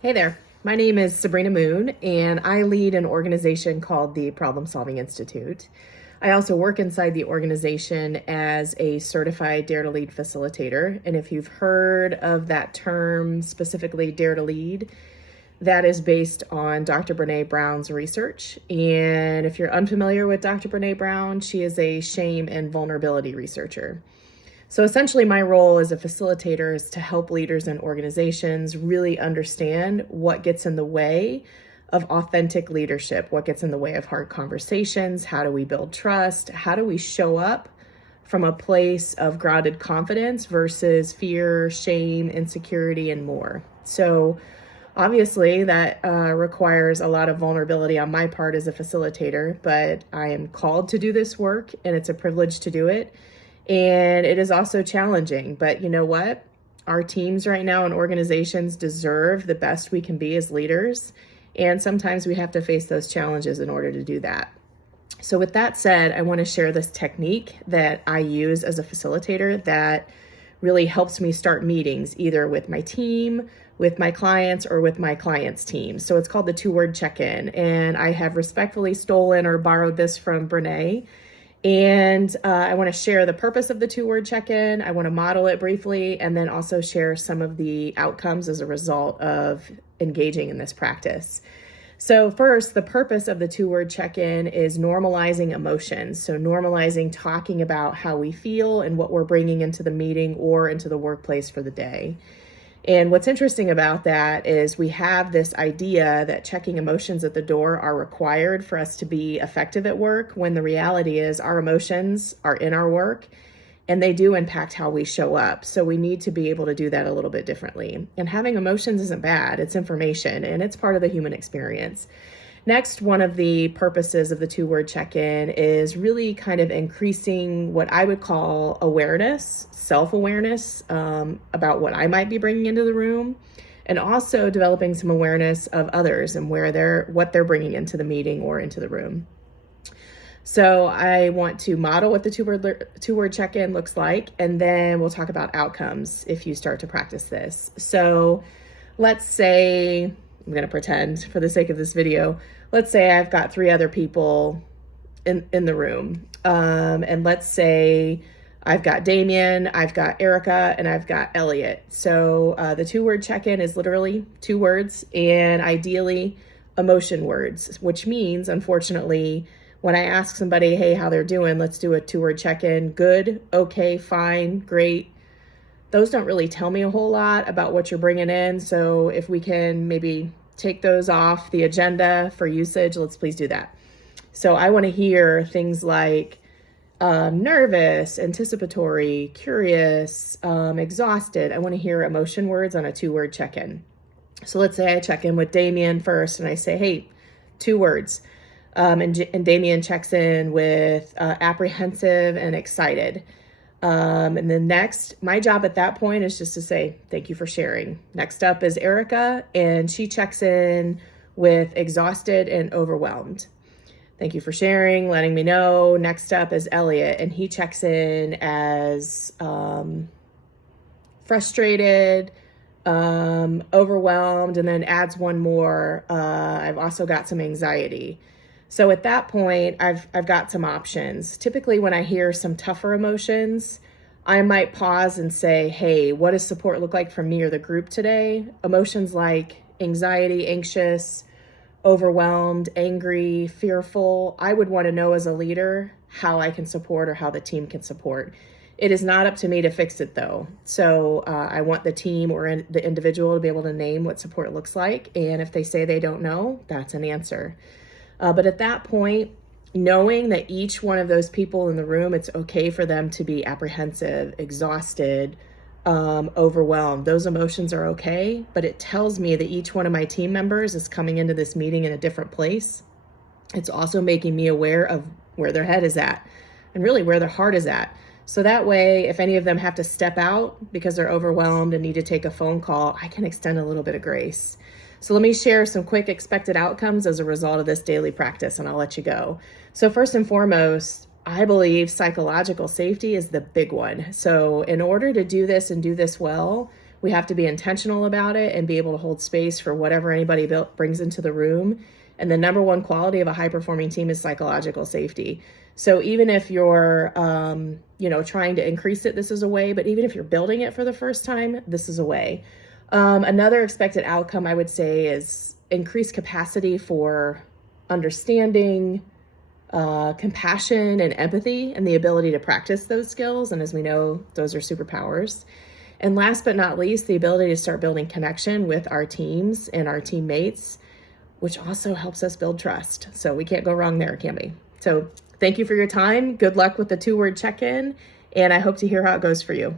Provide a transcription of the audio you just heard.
Hey there, my name is Sabrina Moon, and I lead an organization called the Problem Solving Institute. I also work inside the organization as a certified Dare to Lead facilitator. And if you've heard of that term, specifically Dare to Lead, that is based on Dr. Brene Brown's research. And if you're unfamiliar with Dr. Brene Brown, she is a shame and vulnerability researcher. So essentially, my role as a facilitator is to help leaders and organizations really understand what gets in the way of authentic leadership, what gets in the way of hard conversations, how do we build trust, how do we show up from a place of grounded confidence versus fear, shame, insecurity, and more. So obviously, that requires a lot of vulnerability on my part as a facilitator, but I am called to do this work, and it's a privilege to do it. And it is also challenging, but you know what? Our teams right now and organizations deserve the best we can be as leaders. And sometimes we have to face those challenges in order to do that. So with that said, I want to share this technique that I use as a facilitator that really helps me start meetings either with my team, with my clients, or with my clients' team. So it's called the 2-word check-in. And I have respectfully stolen or borrowed this from Brene. And I want to share the purpose of the 2-word check-in. I want to model it briefly and then also share some of the outcomes as a result of engaging in this practice. So first, the purpose of the 2-word check-in is normalizing emotions. So normalizing talking about how we feel and what we're bringing into the meeting or into the workplace for the day. And what's interesting about that is we have this idea that checking emotions at the door are required for us to be effective at work, when the reality is our emotions are in our work and they do impact how we show up. So we need to be able to do that a little bit differently. And having emotions isn't bad, it's information and it's part of the human experience. Next, one of the purposes of the 2-word check-in is really kind of increasing what I would call awareness, self-awareness about what I might be bringing into the room, and also developing some awareness of others and what they're bringing into the meeting or into the room. So I want to model what the 2-word check-in looks like, and then we'll talk about outcomes if you start to practice this. So let's say, I'm going to pretend for the sake of this video, let's say I've got 3 other people in the room. And let's say I've got Damien, I've got Erica, and I've got Elliot. So the 2-word check-in is literally 2 words and ideally emotion words, which means, unfortunately, when I ask somebody, hey, how they're doing, let's do a 2-word check-in. Good, okay, fine, great. Those don't really tell me a whole lot about what you're bringing in. So if we can maybe take those off the agenda for usage, let's please do that. So I want to hear things like nervous, anticipatory, curious, exhausted. I want to hear emotion words on a 2-word check-in. So let's say I check in with Damien first and I say, hey, 2 words. And Damien checks in with apprehensive and excited. And then next, my job at that point is just to say, thank you for sharing. Next up is Erica, and she checks in with exhausted and overwhelmed. Thank you for sharing, letting me know. Next up is Elliot, and he checks in as frustrated, overwhelmed, and then adds one more. I've also got some anxiety. So at that point, I've got some options. Typically, when I hear some tougher emotions, I might pause and say, hey, what does support look like from me or the group today? Emotions like anxiety, anxious, overwhelmed, angry, fearful. I would want to know as a leader how I can support or how the team can support. It is not up to me to fix it though. So I want the team or the individual to be able to name what support looks like. And if they say they don't know, that's an answer. But at that point, knowing that each one of those people in the room, it's okay for them to be apprehensive, exhausted, overwhelmed. Those emotions are okay, but it tells me that each one of my team members is coming into this meeting in a different place. It's also making me aware of where their head is at and really where their heart is at. So that way, if any of them have to step out because they're overwhelmed and need to take a phone call, I can extend a little bit of grace. So let me share some quick expected outcomes as a result of this daily practice, and I'll let you go. So first and foremost, I believe psychological safety is the big one. So in order to do this and do this well, We have to be intentional about it and be able to hold space for whatever anybody brings into the room. And the number one quality of a high-performing team is psychological safety. So even if you're, trying to increase it, this is a way. But even if you're building it for the first time, this is a way. Another expected outcome, I would say, is increased capacity for understanding, compassion, and empathy, and the ability to practice those skills. And as we know, those are superpowers. And last but not least, the ability to start building connection with our teams and our teammates, which also helps us build trust. So we can't go wrong there, can we? So thank you for your time. Good luck with the 2-word check-in, and I hope to hear how it goes for you.